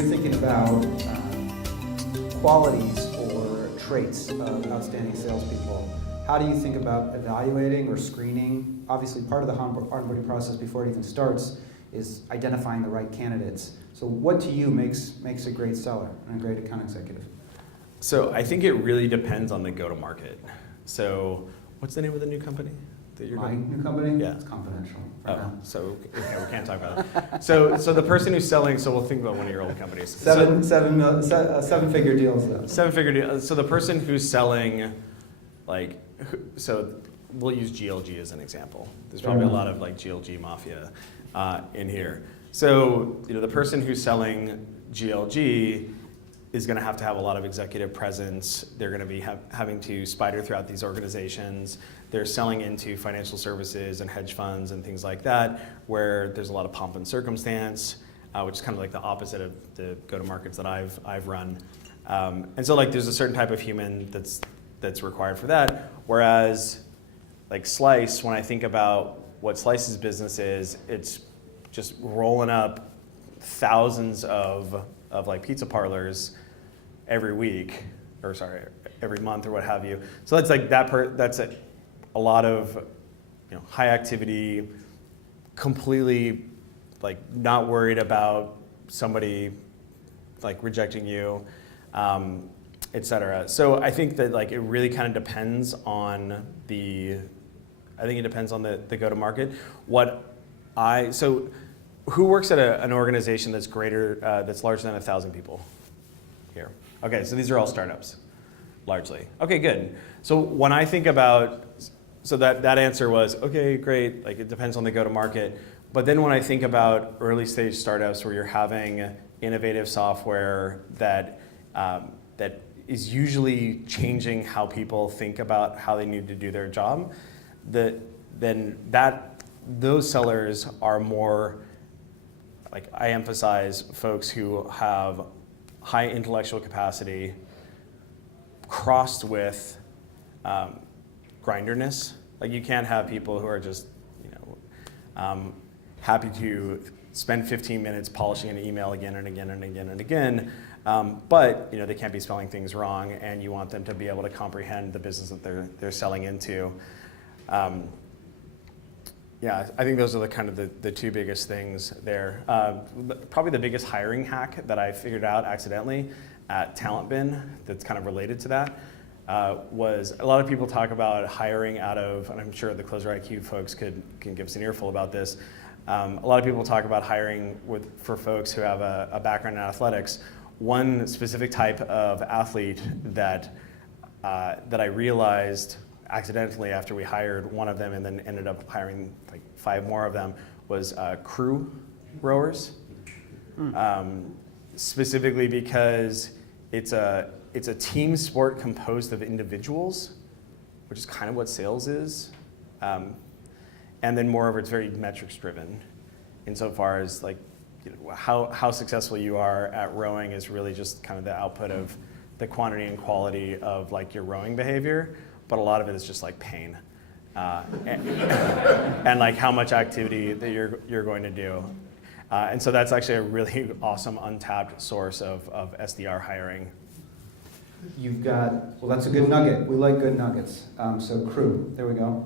you're thinking about qualities or traits of outstanding salespeople, how do you think about evaluating or screening? Obviously, part of the onboarding process before it even starts is identifying the right candidates. So what to you makes a great seller and a great account executive? So I think it really depends on the go-to-market. So what's the name of the new company that you're My doing? new company? Yeah. It's confidential. So okay, we can't talk about that. So the person who's selling, so we'll think about one of your old companies. Seven-figure deals though. Seven-figure deals. So the person who's selling, so we'll use GLG as an example. There's probably a lot of like GLG mafia in here. So the person who's selling GLG is going to have a lot of executive presence. They're going to be having to spider throughout these organizations. They're selling into financial services and hedge funds and things like that, where there's a lot of pomp and circumstance, which is kind of like the opposite of the go-to-markets that I've run. And so there's a certain type of human that's required for that. Whereas like Slice, when I think about what Slice's business is, it's just rolling up thousands of like pizza parlors every week, or sorry, every month or what have you. So that's like that's a lot of high activity, completely like not worried about somebody like rejecting you, et cetera. So I think that it really kind of depends on the go-to-market. So who works at an organization that's that's larger than 1,000 people here? Okay, so these are all startups, largely. Okay, good. So when I think about, so that answer was, okay, great, it depends on the go-to-market. But then when I think about early stage startups where you're having innovative software that is usually changing how people think about how they need to do their job, those sellers are more, I emphasize folks who have high intellectual capacity crossed with grinderness. You can't have people who are just happy to spend 15 minutes polishing an email again and again and again and again, but they can't be spelling things wrong, and you want them to be able to comprehend the business that they're selling into. Yeah, I think those are the two biggest things there. Probably the biggest hiring hack that I figured out accidentally at TalentBin that's kind of related to that was a lot of people talk about hiring out of, and I'm sure the Closer IQ folks can give us an earful about this. A lot of people talk about hiring for folks who have a background in athletics. One specific type of athlete that I realized accidentally after we hired one of them and then ended up hiring 5 more of them was crew rowers. Specifically because it's a team sport composed of individuals, which is kind of what sales is. And then moreover, it's very metrics driven insofar as how successful you are at rowing is really just kind of the output of the quantity and quality of your rowing behavior. But a lot of it is just pain and how much activity that you're going to do. And so that's actually a really awesome untapped source of SDR hiring. You've got, well, that's a good nugget. We like good nuggets. So crew, there we go.